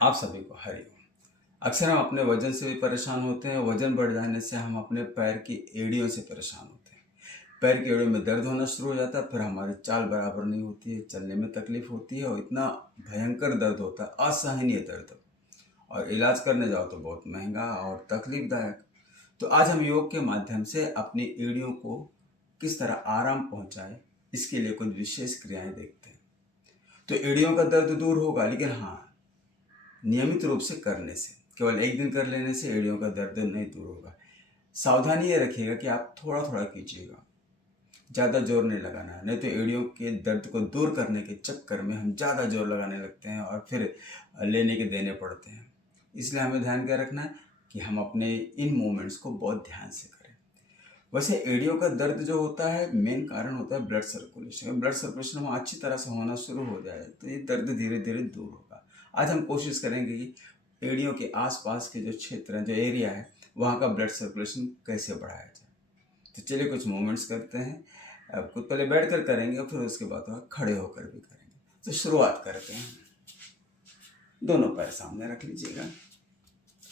आप सभी को हरिओम। अक्सर हम अपने वजन से भी परेशान होते हैं। वजन बढ़ जाने से हम अपने पैर की एड़ियों से परेशान होते हैं। पैर की एड़ियों में दर्द होना शुरू हो जाता है, फिर हमारी चाल बराबर नहीं होती है, चलने में तकलीफ होती है और इतना भयंकर दर्द होता है, असहनीय दर्द, और इलाज करने जाओ तो बहुत महंगा और तकलीफदायक। तो आज हम योग के माध्यम से अपनी एड़ियों को किस तरह आराम पहुंचाए, इसके लिए कुछ विशेष क्रियाएं देखते हैं। तो एड़ियों का दर्द दूर होगा, लेकिन हाँ, नियमित रूप से करने से। केवल एक दिन कर लेने से एड़ियों का दर्द नहीं दूर होगा। सावधानी ये रखिएगा कि आप थोड़ा थोड़ा कीजिएगा, ज़्यादा जोर नहीं लगाना है, नहीं तो एड़ियों के दर्द को दूर करने के चक्कर में हम ज़्यादा जोर लगाने लगते हैं और फिर लेने के देने पड़ते हैं। इसलिए हमें ध्यान क्या रखना है कि हम अपने इन मूवमेंट्स को बहुत ध्यान से करें। वैसे एड़ियों का दर्द जो होता है, मेन कारण होता है ब्लड सर्कुलेशन। ब्लड सर्कुलेशन वहाँ अच्छी तरह से होना शुरू हो जाए तो ये दर्द धीरे धीरे दूर होगा। आज हम कोशिश करेंगे कि एड़ियों के आसपास के जो क्षेत्र हैं, जो एरिया है, वहाँ का ब्लड सर्कुलेशन कैसे बढ़ाया जाए। तो चलिए कुछ मूवमेंट्स करते हैं। अब कुछ पहले बैठ कर करेंगे और फिर उसके बाद वहाँ खड़े होकर भी करेंगे। तो शुरुआत करते हैं। दोनों पैर सामने रख लीजिएगा,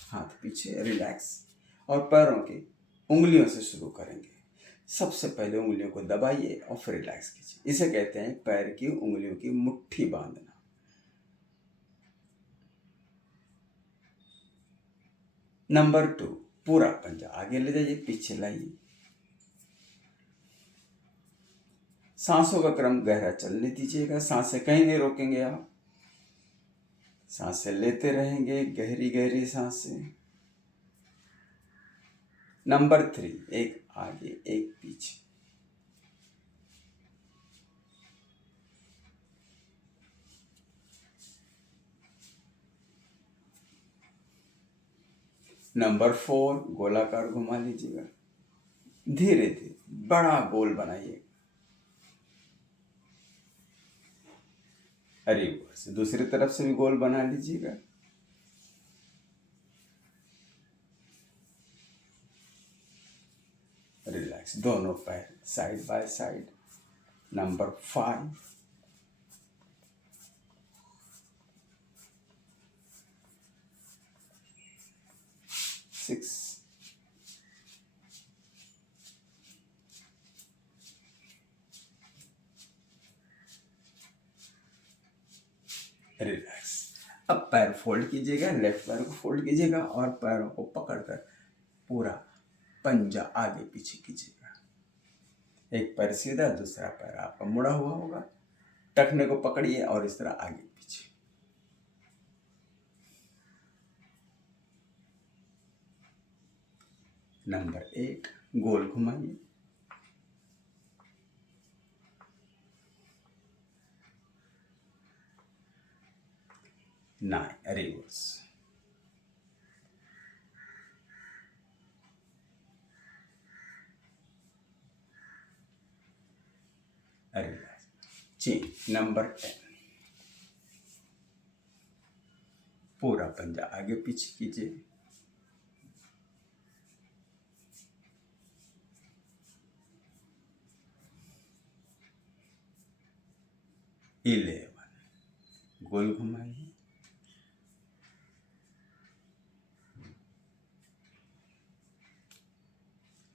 हाथ पीछे, रिलैक्स, और पैरों की उंगलियों से शुरू करेंगे। सबसे पहले उंगलियों को दबाइए और फिर रिलैक्स कीजिए। इसे कहते हैं पैर की उंगलियों की मुट्ठी बांधना। नंबर 2, पूरा पंजा आगे ले जाइए, पीछे लाइए। सांसों का क्रम गहरा चलने दीजिएगा, सांसें कहीं नहीं रोकेंगे आप। सांसें लेते रहेंगे, गहरी गहरी सांसें। नंबर 3, एक आगे एक पीछे। नंबर 4, गोलाकार घुमा लीजिएगा। धीरे धीरे बड़ा गोल बनाइए। रिवर्स, दूसरी तरफ से भी गोल बना लीजिएगा। रिलैक्स, दोनों पैर side by side. Number 5, 6, relax. अब पैर फोल्ड कीजिएगा, लेफ्ट पैर को फोल्ड कीजिएगा और पैरों को पकड़कर पूरा पंजा आगे पीछे कीजिएगा। एक पैर सीधा, दूसरा पैर आपका मुड़ा हुआ होगा। टखने को पकड़िए और इस तरह आगे पीछे। नंबर 8, गोल घुमाइए। 9, रिवर्स। रिलैक्स। नंबर 10, पूरा पंजा आगे पीछे कीजिए। 11, गोल घुमाइए।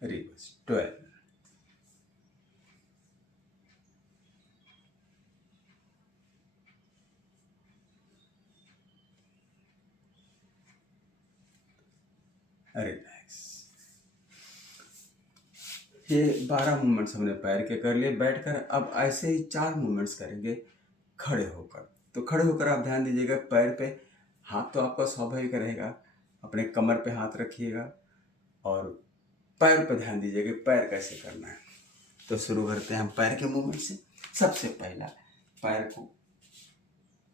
12, रिलैक्स। ये 12 मूवमेंट्स हमने पैर के कर लिए बैठकर। अब ऐसे ही 4 मूवमेंट्स करेंगे खड़े होकर। तो खड़े होकर आप ध्यान दीजिएगा, पैर पे हाथ तो आपका स्वाभाविक रहेगा, अपने कमर पे हाथ रखिएगा और पैर पे ध्यान दीजिएगा पैर कैसे करना है। तो शुरू करते हैं हम पैर के मूवमेंट से। सबसे पहला, पैर को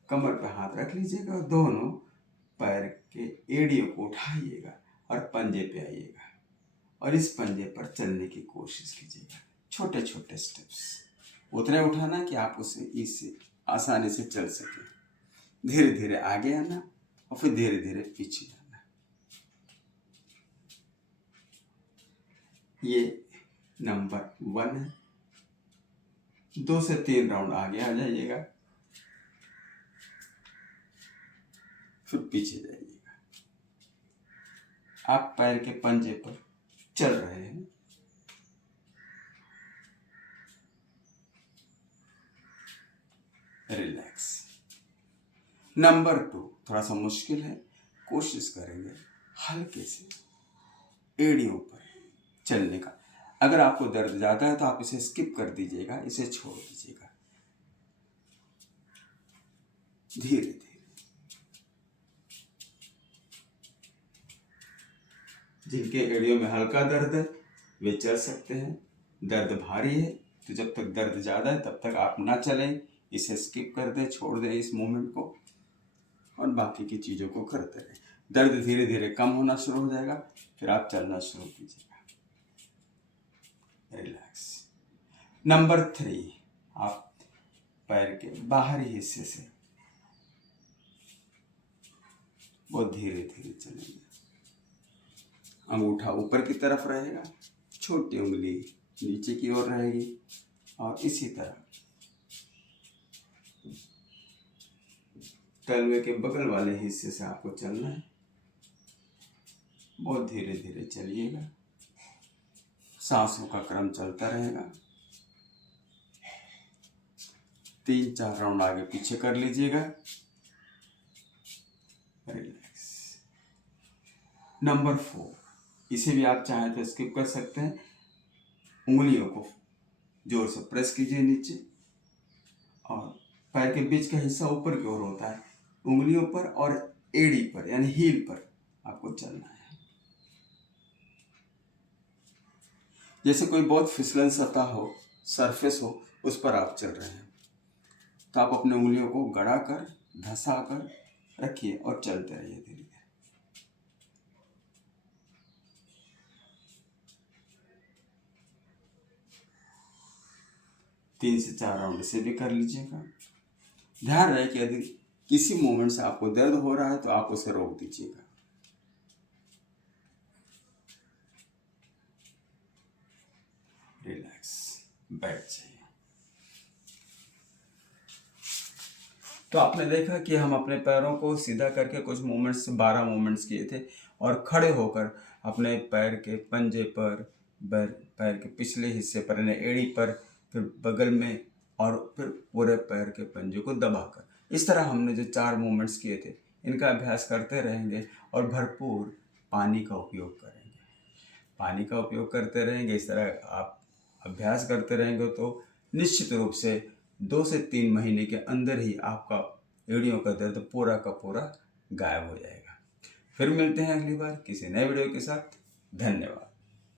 कमर पे हाथ रख लीजिएगा और दोनों पैर के एड़ियों को उठाइएगा और पंजे पे आइएगा और इस पंजे पर चलने की कोशिश कीजिएगा। छोटे छोटे स्टेप्स, उतने उठाना कि आप उसे इससे आसानी से चल सके। धीरे धीरे आगे आना और फिर धीरे धीरे पीछे जाना। ये नंबर 1 है। 2 से 3 राउंड आगे आ जाइएगा, फिर पीछे जाइएगा। आप पैर के पंजे पर चल रहे हैं, रिलैक्स। नंबर 2 थोड़ा सा मुश्किल है, कोशिश करेंगे हल्के से एड़ियों पर चलने का। अगर आपको दर्द ज़्यादा है तो आप इसे स्किप कर दीजिएगा, इसे छोड़ दीजिएगा। धीरे धीरे जिनके एड़ियों में हल्का दर्द है वे चल सकते हैं। दर्द भारी है तो जब तक दर्द ज़्यादा है तब तक आप ना चलें, इसे स्किप कर दें, छोड़ दें इस मूवमेंट को और बाकी की चीज़ों को करते रहें। दर्द धीरे धीरे कम होना शुरू हो जाएगा, फिर आप चलना शुरू कीजिएगा, रिलैक्स। नंबर 3 आप पैर के बाहरी हिस्से से बहुत धीरे धीरे चलेंगे। अंगूठा ऊपर की तरफ रहेगा, छोटी उंगली नीचे की ओर रहेगी और इसी तरह तलवे के बगल वाले हिस्से से आपको चलना है। बहुत धीरे धीरे चलिएगा, सांसों का क्रम चलता रहेगा। 3-4 राउंड आगे पीछे कर लीजिएगा, रिलैक्स। नंबर 4 इसे भी आप चाहें तो स्किप कर सकते हैं। उंगलियों को जोर से प्रेस कीजिए नीचे और पैर के बीच का हिस्सा ऊपर की ओर होता है। उंगलियों पर और एड़ी पर यानी हील पर आपको चलना है। जैसे कोई बहुत फिसलन सतह हो, सरफेस हो, उस पर आप चल रहे हैं तो आप अपने उंगलियों को गड़ा कर धंसा कर रखिए और चलते रहिए धीरे धीरे। 3 से 4 राउंड इसे भी कर लीजिएगा। ध्यान रहे कि यदि किसी मोमेंट से आपको दर्द हो रहा है तो आप उसे रोक दीजिएगा। रिलैक्स, बैठ जाइए। तो आपने देखा कि हम अपने पैरों को सीधा करके कुछ मूवमेंट्स 12 मूवमेंट्स किए थे और खड़े होकर अपने पैर के पंजे पर, पैर के पिछले हिस्से पर यानी एड़ी पर, फिर बगल में और फिर पूरे पैर के पंजे को दबाकर, इस तरह हमने जो 4 मूवमेंट्स किए थे इनका अभ्यास करते रहेंगे और भरपूर पानी का उपयोग करेंगे। पानी का उपयोग करते रहेंगे, इस तरह आप अभ्यास करते रहेंगे तो निश्चित रूप से 2 से 3 महीने के अंदर ही आपका एड़ियों का दर्द पूरा का पूरा गायब हो जाएगा। फिर मिलते हैं अगली बार किसी नए वीडियो के साथ। धन्यवाद।